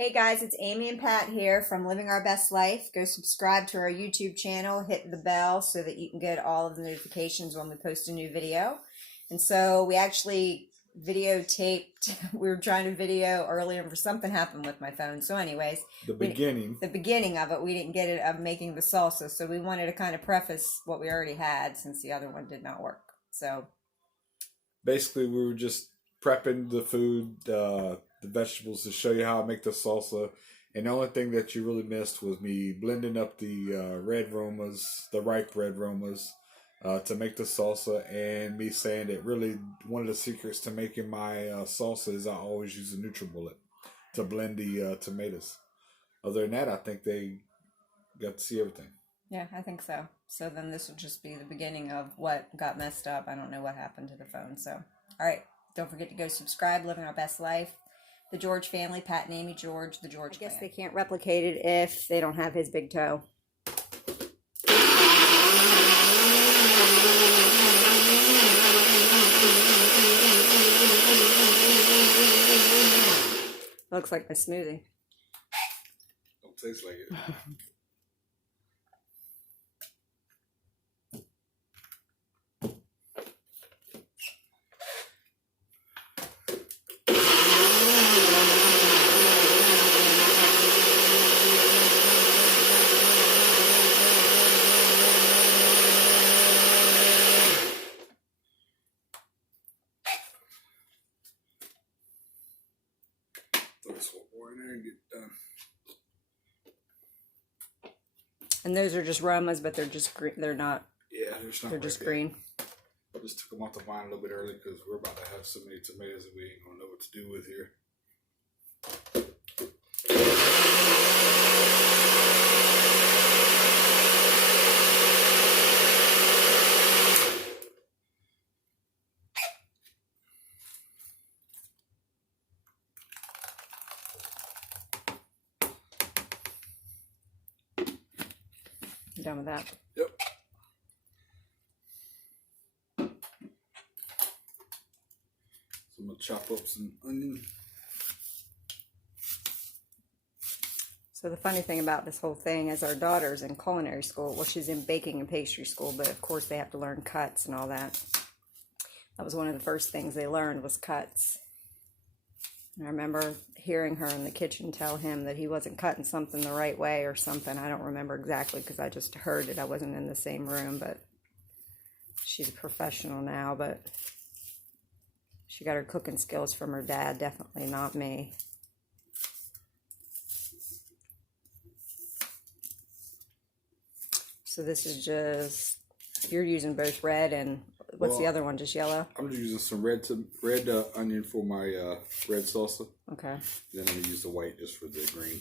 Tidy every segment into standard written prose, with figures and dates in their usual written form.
Hey guys, it's Amy and Pat here from Living Our Best Life. Go subscribe to our YouTube channel, hit the bell so that you can get all of the notifications when we post a new video. And so we actually videotaped, we were trying to video earlier and something happened with my phone. So anyways, the beginning of it, we didn't get it of making the salsa. So we wanted to kind of preface what we already had since the other one did not work. So basically we were just prepping the food, the vegetables to show you how I make the salsa. And the only thing that you really missed was me blending up the red romas, the ripe red romas, to make the salsa, and me saying that really one of the secrets to making my salsa is I always use a NutriBullet to blend the tomatoes. Other than that, I think they got to see everything. yeah, I think so. So then this will just be the beginning of what got messed up. I don't know what happened to the phone. So, all right. Don't forget to go subscribe, Living Our Best Life. The George family, Pat and Amy George, the George clan. I guess they can't replicate it if they don't have his big toe. Looks like my smoothie. Don't taste like it. Throw this one more in there and get done. And those are just Romas, but they're just green. They're not. Yeah, they're just green. I just took them off the vine a little bit early because we're about to have so many tomatoes that we ain't gonna know what to do with here. You done with that? Yep. So I'm gonna chop up some onion. So the funny thing about this whole thing is our daughter's in culinary school. Well, she's in baking and pastry school, but of course they have to learn cuts and all that. That was one of the first things they learned was cuts. And I remember hearing her in the kitchen tell him that he wasn't cutting something the right way or something. I don't remember exactly because I just heard it. I wasn't in the same room, but she's a professional now, but she got her cooking skills from her dad, definitely not me. So this is just, you're using both red and, what's the other one, just yellow? I'm just using some red onion for my red salsa. Okay. Then I'm going to use the white just for the green.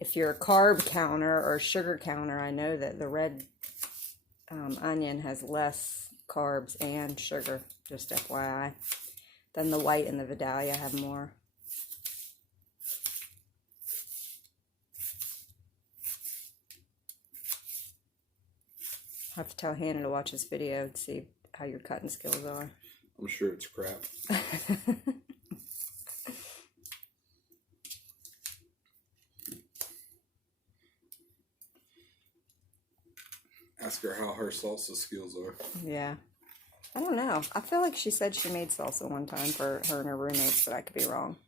If you're a carb counter or sugar counter, I know that the red onion has less carbs and sugar, just FYI. Then the white and the Vidalia have more. I have to tell Hannah to watch this video to see how your cutting skills are. I'm sure it's crap. Ask her how her salsa skills are. Yeah. I don't know. I feel like she said she made salsa one time for her and her roommates, but I could be wrong.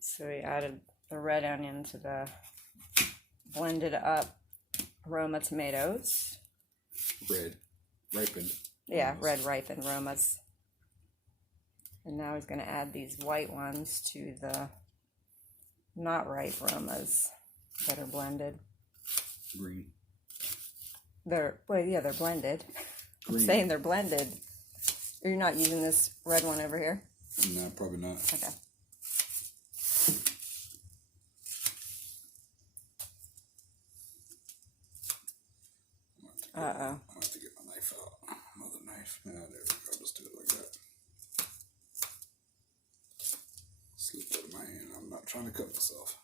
So we added the red onion to the blended up Roma tomatoes. Red ripened. Yeah, red ripened Romas. And now he's going to add these white ones to the not ripe Romas that are blended. Green. They're blended. Green. I'm saying they're blended. You're not using this red one over here? No, probably not. Okay. I'm gonna have to get my knife out. Another knife. Yeah, there we go. Just do it like that. Slip out of my hand. I'm not trying to cut myself.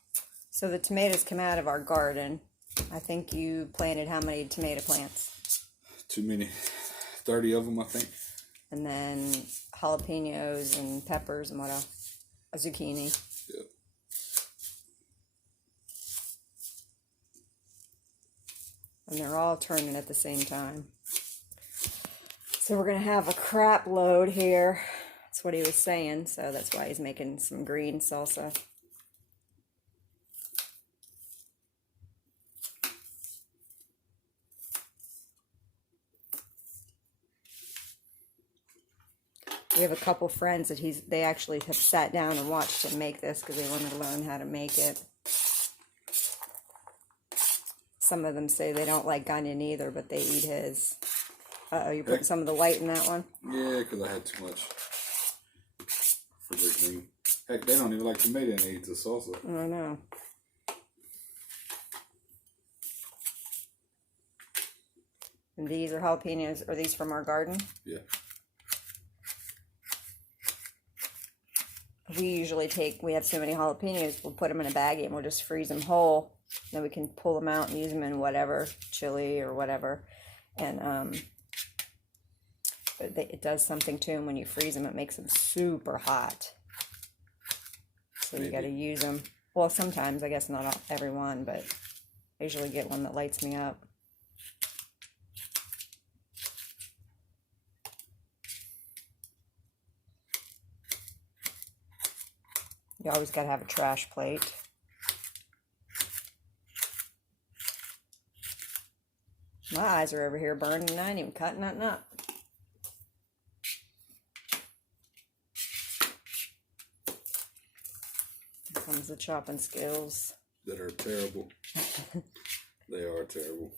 So So the tomatoes come out of our garden. I think you planted how many tomato plants? Too many. 30 of them, I think. And then jalapenos and peppers and what else? A zucchini. Yep. And they're all turning at the same time. So we're going to have a crap load here. That's what he was saying. So that's why he's making some green salsa. We have a couple friends that they actually have sat down and watched him make this because they wanted to learn how to make it. Some of them say they don't like onion either, but they eat his. Uh-oh, you put some of the white in that one? Yeah, because I had too much for the green. Heck, they don't even like tomato and they eat the salsa. I know. And these are jalapenos. Are these from our garden? Yeah. We usually we have so many jalapenos, we'll put them in a baggie and we'll just freeze them whole. Then we can pull them out and use them in whatever, chili or whatever. And it does something to them when you freeze them. It makes them super hot. So you got to use them. Well, sometimes, I guess not every one, but I usually get one that lights me up. You always got to have a trash plate. My eyes are over here burning and I ain't even cutting nothing up. Here comes the chopping skills. That are terrible. They are terrible.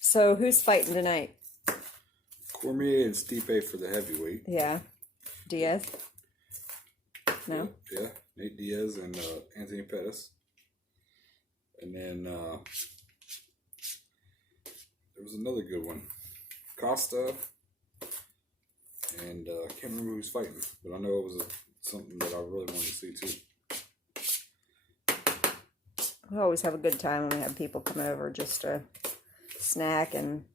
So who's fighting tonight? Cormier and Stipe for the heavyweight. Yeah. Diaz? No? Yeah. Nate Diaz and Anthony Pettis. And then there was another good one. Costa. And I can't remember who's fighting. But I know it was something that I really wanted to see too. We always have a good time when we have people come over just to snack and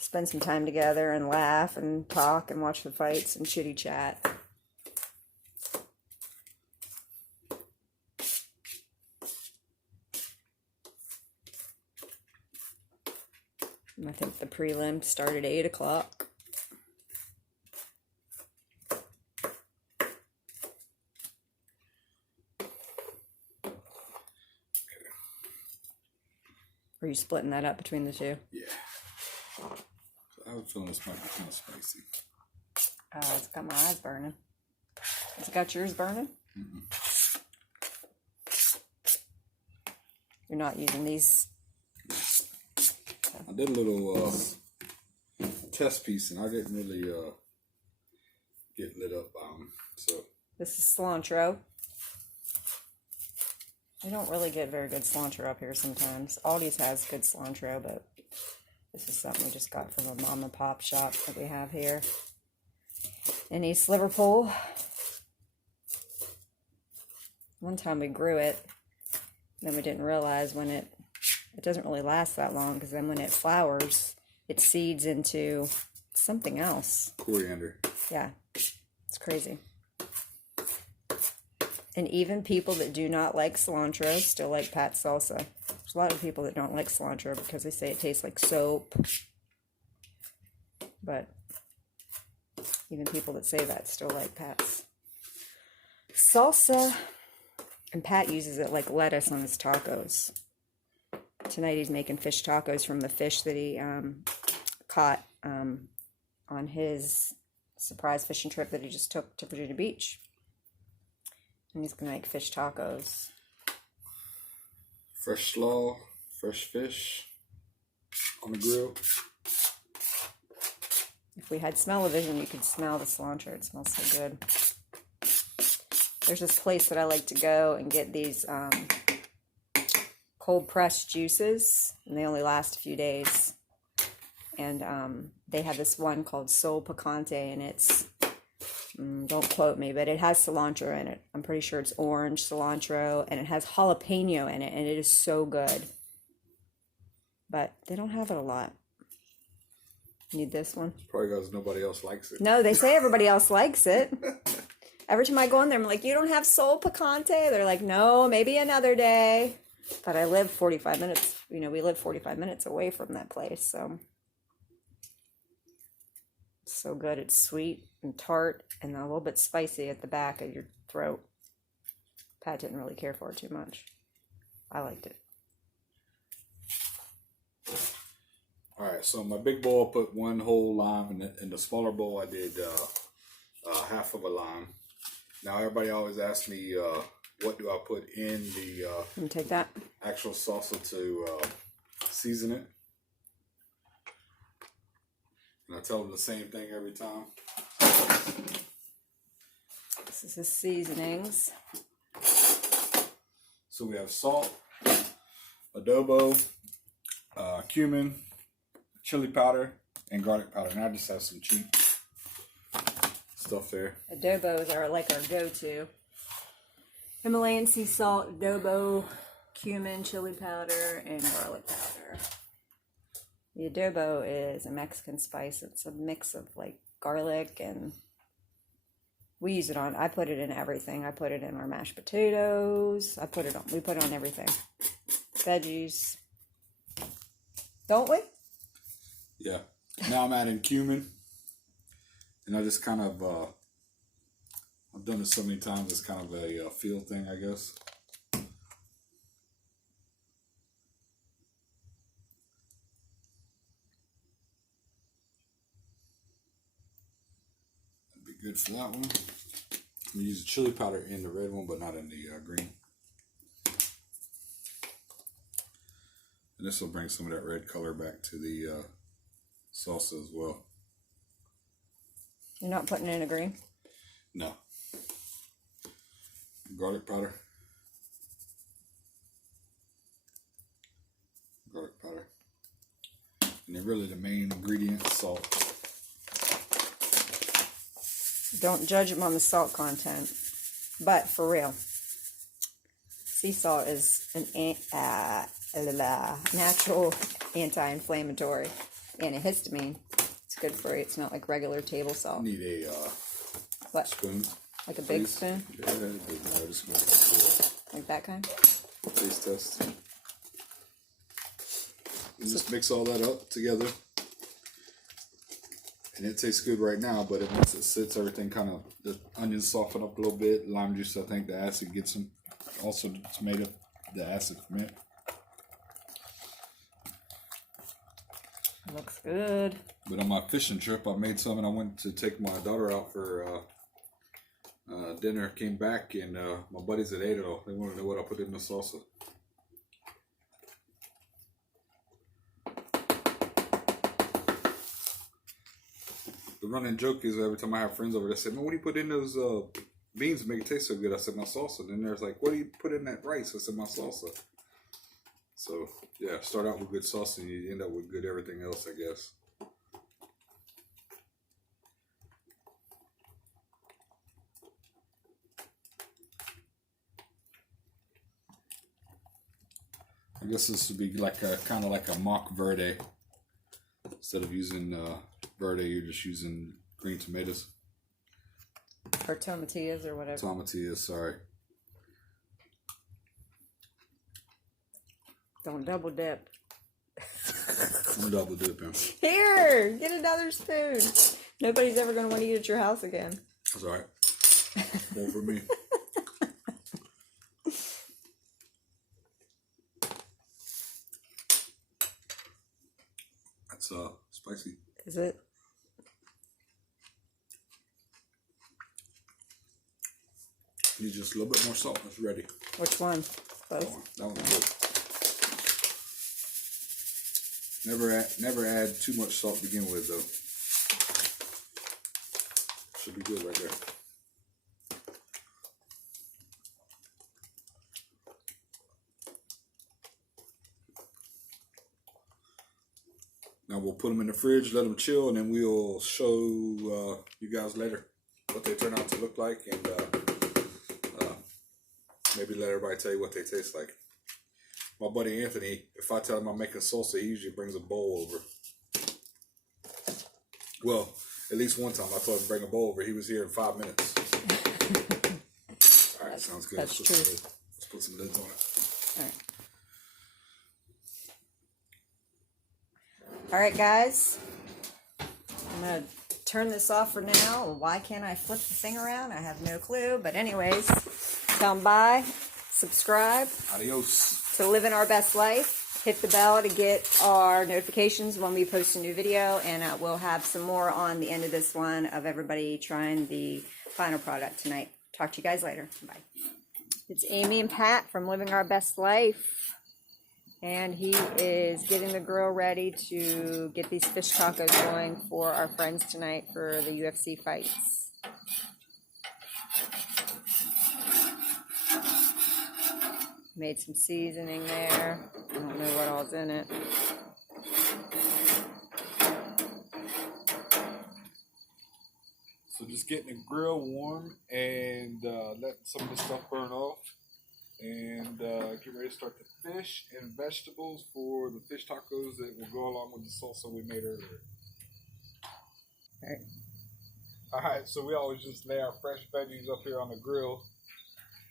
spend some time together and laugh and talk and watch the fights and chitty chat. And I think the prelim started at 8 o'clock. Are you splitting that up between the two? Yeah. I have a feeling this might be kind of spicy. It's got my eyes burning. Has it got yours burning? Mm-mm. You're not using these? I did a little test piece and I didn't really get lit up by them. So This is cilantro. We don't really get very good cilantro up here sometimes. Aldi's has good cilantro, but this is something we just got from a mom and pop shop that we have here in East Liverpool. One time we grew it, then we didn't realize when it doesn't really last that long, because then when it flowers, it seeds into something else. coriander. Yeah, it's crazy. And even people that do not like cilantro still like Pat's salsa. There's a lot of people that don't like cilantro because they say it tastes like soap. But even people that say that still like Pat's salsa. And Pat uses it like lettuce on his tacos. Tonight he's making fish tacos from the fish that he caught on his surprise fishing trip that he just took to Virginia Beach. And he's going to make fish tacos. Fresh slaw, fresh fish on the grill. If we had smell-o-vision, you could smell the cilantro. It smells so good. There's this place that I like to go and get these cold-pressed juices, and they only last a few days. And they have this one called Sol Picante, and it's Don't quote me, but it has cilantro in it. I'm pretty sure it's orange cilantro, and it has jalapeno in it, and it is so good. But they don't have it a lot. Need this one? Probably because nobody else likes it. No, they say everybody else likes it. Every time I go in there, I'm like, you don't have sol picante? They're like, no, maybe another day. But I live 45 minutes, we live 45 minutes away from that place, so. It's so good. It's sweet and tart and a little bit spicy at the back of your throat. Pat didn't really care for it too much. I liked it. All right, so in my big bowl, I put one whole lime. In the smaller bowl, I did half of a lime. Now, everybody always asks me, what do I put in the Let me take that. actual salsa to season it? And I tell them the same thing every time. This is the seasonings. So we have salt, adobo, cumin, chili powder, and garlic powder. And I just have some cheap stuff there. Adobos are like our go-to. Himalayan sea salt, adobo, cumin, chili powder, and garlic powder. The adobo is a Mexican spice. It's a mix of like garlic, and we use it on, I put it in everything. I put it in our mashed potatoes. We put it on everything. Veggies. Don't we? Yeah. Now I'm adding cumin. And I just kind of, I've done it so many times, it's kind of a feel thing, I guess. Good for that one. We use chili powder in the red one, but not in the green. And this will bring some of that red color back to the salsa as well. You're not putting it in a green? No. Garlic powder. Garlic powder. And then really the main ingredient is salt. Don't judge them on the salt content, but for real, sea salt is an natural anti-inflammatory antihistamine. It's good for you. It's not like regular table salt. Need a spoon. Like a big spoon? Yeah, I just want to Like that kind? taste test. And just mix all that up together. And it tastes good right now, but once it sits, everything kind of, the onions soften up a little bit. Lime juice, I think the acid gets them. Also the tomato, the acid from it. Looks good. But on my fishing trip, I made some, and I went to take my daughter out for dinner. Came back, and my buddies had ate it all. They wanted to know what I put in the salsa. The running joke is every time I have friends over, they say, "Man, what do you put in those beans to make it taste so good?" I said, "My salsa." And then there's like, "What do you put in that rice?" I said, "My salsa." So yeah, start out with good salsa, and you end up with good everything else, I guess. I guess this would be like a kind of like a mock verde. Instead of using verde, you're just using green tomatoes. Or tomatillas or whatever. Tomatillas, sorry. Don't double dip. I'm double dipping. Here, get another spoon. Nobody's ever going to want to eat at your house again. That's all right. One for me. That's spicy. Is it? Need just a little bit more salt. It's ready. Which one? Both? That one's good. Never add too much salt to begin with, though. Should be good right there. Now we'll put them in the fridge, let them chill, and then we'll show you guys later. what they turn out to look like, and maybe let everybody tell you what they taste like. My buddy Anthony, if I tell him I'm making salsa, he usually brings a bowl over. Well, at least one time I told him to bring a bowl over. He was here in 5 minutes. All right, sounds good. That's true. Let's put some lids on it. All right. All right, guys. I'm going to turn this off for now. Why can't I flip the thing around? I have no clue. But anyways, come by, subscribe. Adios. To live in our best life. Hit the bell to get our notifications when we post a new video. And we'll have some more on the end of this one of everybody trying the final product tonight. Talk to you guys later. Bye. It's Amy and Pat from Living Our Best Life. And he is getting the grill ready to get these fish tacos going for our friends tonight for the UFC fights. Made some seasoning there. I don't know what all's in it. So just getting the grill warm and letting some of the stuff burn off. And get ready to start the fish and vegetables for the fish tacos that will go along with the salsa we made earlier. Alright, so we always just lay our fresh veggies up here on the grill.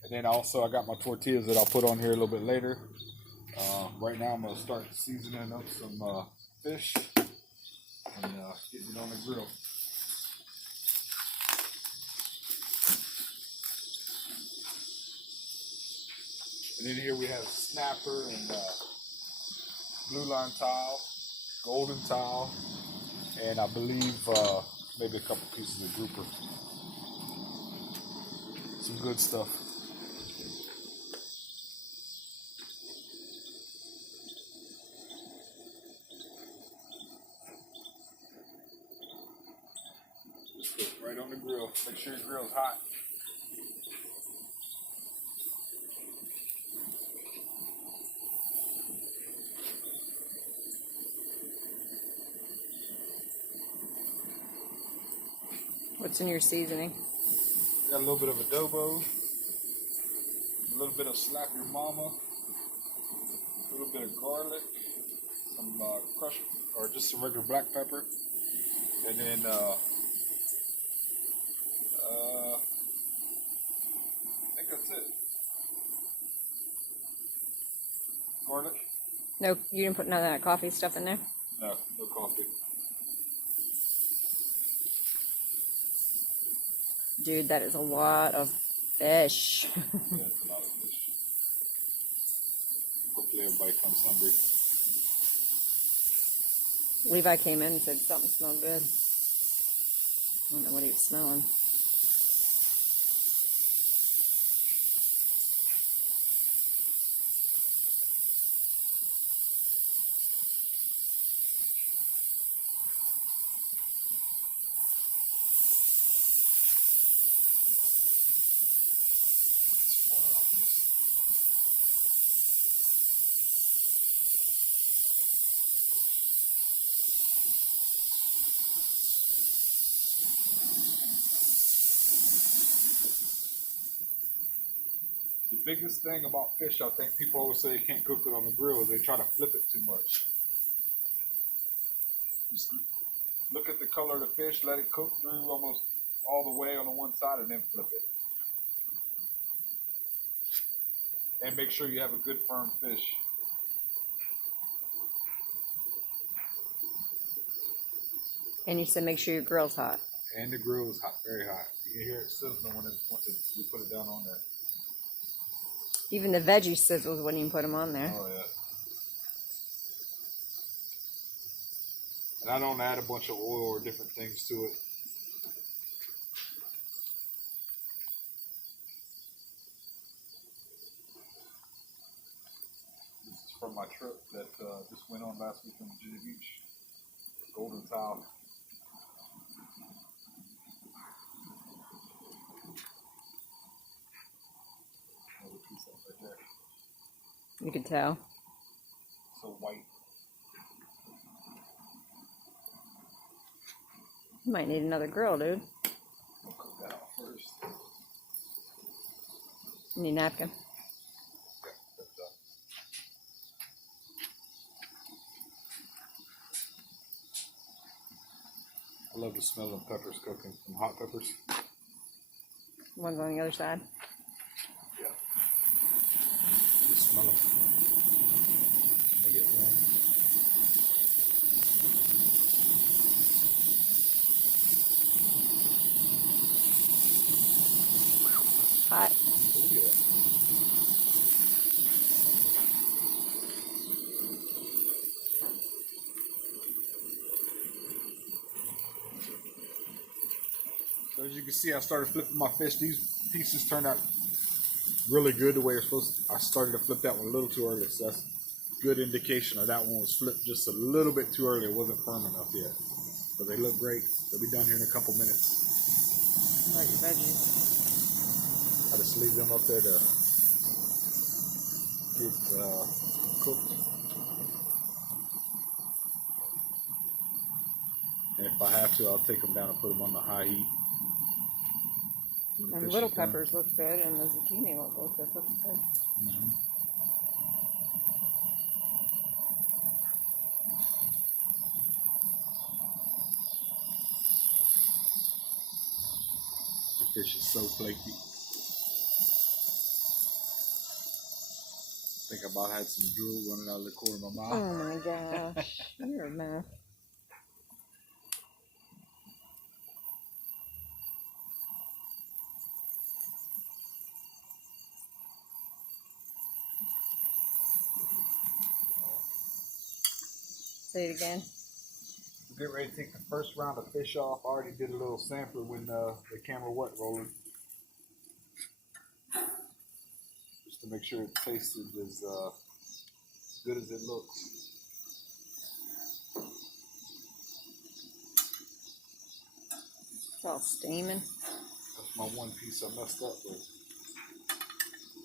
And then also I got my tortillas that I'll put on here a little bit later. Right now I'm going to start seasoning up some fish and getting it on the grill. And then here we have snapper and blue line tile, golden tile, and I believe maybe a couple pieces of grouper. Some good stuff. Just put it right on the grill. Make sure your grill's hot. What's in your seasoning? Got a little bit of adobo, a little bit of slap your mama, a little bit of garlic, some crushed or just some regular black pepper, and then I think that's it. Garlic? No, you didn't put none of that coffee stuff in there? No, no coffee. Dude, that is a lot of fish. Yeah, it's a lot of fish. Hopefully everybody comes hungry. Levi came in and said something smelled good. I don't know what he was smelling. The biggest thing about fish, I think people always say they can't cook it on the grill, is they try to flip it too much. Just look at the color of the fish, let it cook through almost all the way on the one side, and then flip it. And make sure you have a good firm fish. And you said make sure your grill's hot. And the grill is hot, very hot. You can hear it sizzling once we put it down on there. Even the veggie sizzles when you put them on there. Oh, yeah. And I don't add a bunch of oil or different things to it. This is from my trip that just went on last week in Virginia Beach. Golden tile. Another piece up right there. You can tell. So white. You might need another grill, dude. We'll cook that first. Need a napkin? I love the smell of peppers cooking, some hot peppers. One's on the other side. Yeah. You smell them. They get warm. Hot. Oh yeah. So as you can see, I started flipping my fish. These pieces turned out really good the way you're supposed to. I started to flip that one a little too early, so that's a good indication of that one was flipped just a little bit too early. It wasn't firm enough yet. But they look great. They'll be done here in a couple minutes. What about your veggies? I just leave them up there to get cooked. And if I have to, I'll take them down and put them on the high heat. And the little peppers look good, and the zucchini look good. Mm-hmm. The fish is so flaky. I think I about had some drool running out of the corner of my mouth. Oh my gosh, you're a mess. Say it again. Get ready to take the first round of fish off. I already did a little sampler when the camera wasn't rolling. Just to make sure it tasted as good as it looks. It's all steaming. That's my one piece I messed up with.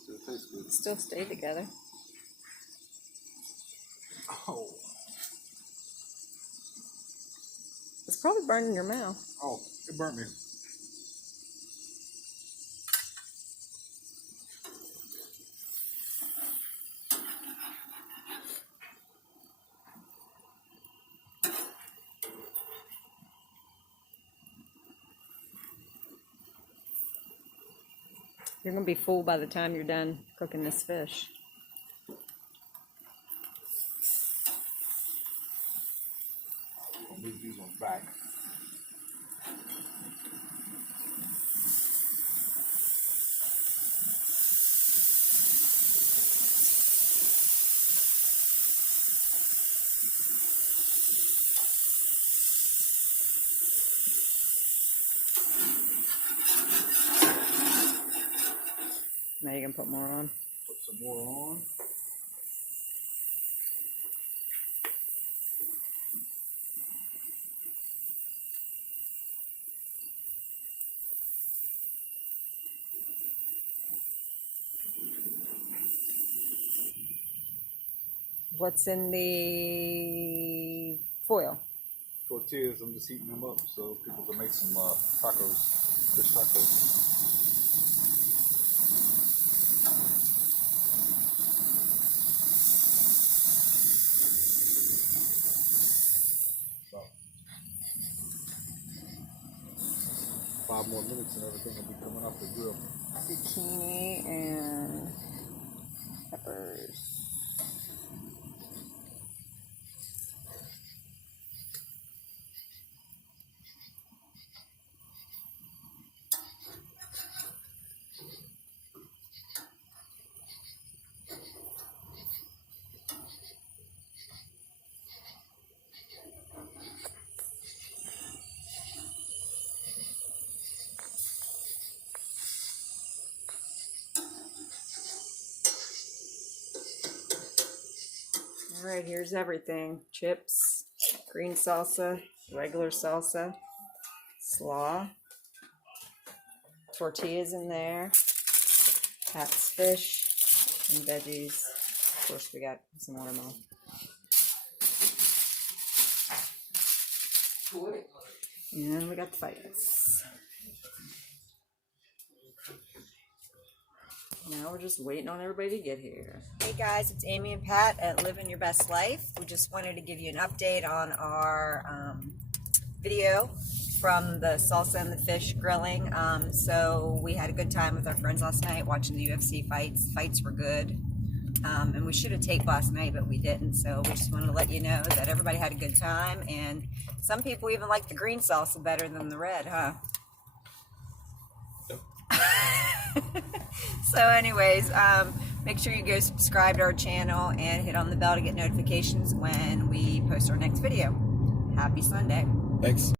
So it tastes good. Still stay together. Oh. It's probably burning your mouth. Oh, it burnt me. You're going to be full by the time you're done cooking this fish. I'll move these ones back. Now you can put more on. Put some more on. What's in the foil? Tortillas, I'm just heating them up so people can make some tacos, fish tacos. About 5 more minutes and everything will be coming off the grill. Zucchini and peppers. All right, here's everything. Chips, green salsa, regular salsa, slaw, tortillas in there, Pat's fish, and veggies. Of course, we got some watermelon. And we got the fights. Now we're just waiting on everybody to get here. Hey guys, it's Amy and Pat at Livin Your Best Life. We just wanted to give you an update on our video from the salsa and the fish grilling. So we had a good time with our friends last night watching the UFC fights. Fights were good. And we should have taped last night, but we didn't. So we just wanted to let you know that everybody had a good time. And some people even like the green salsa better than the red, huh? So anyways, make sure you go subscribe to our channel and hit on the bell to get notifications when we post our next video. Happy Sunday. Thanks.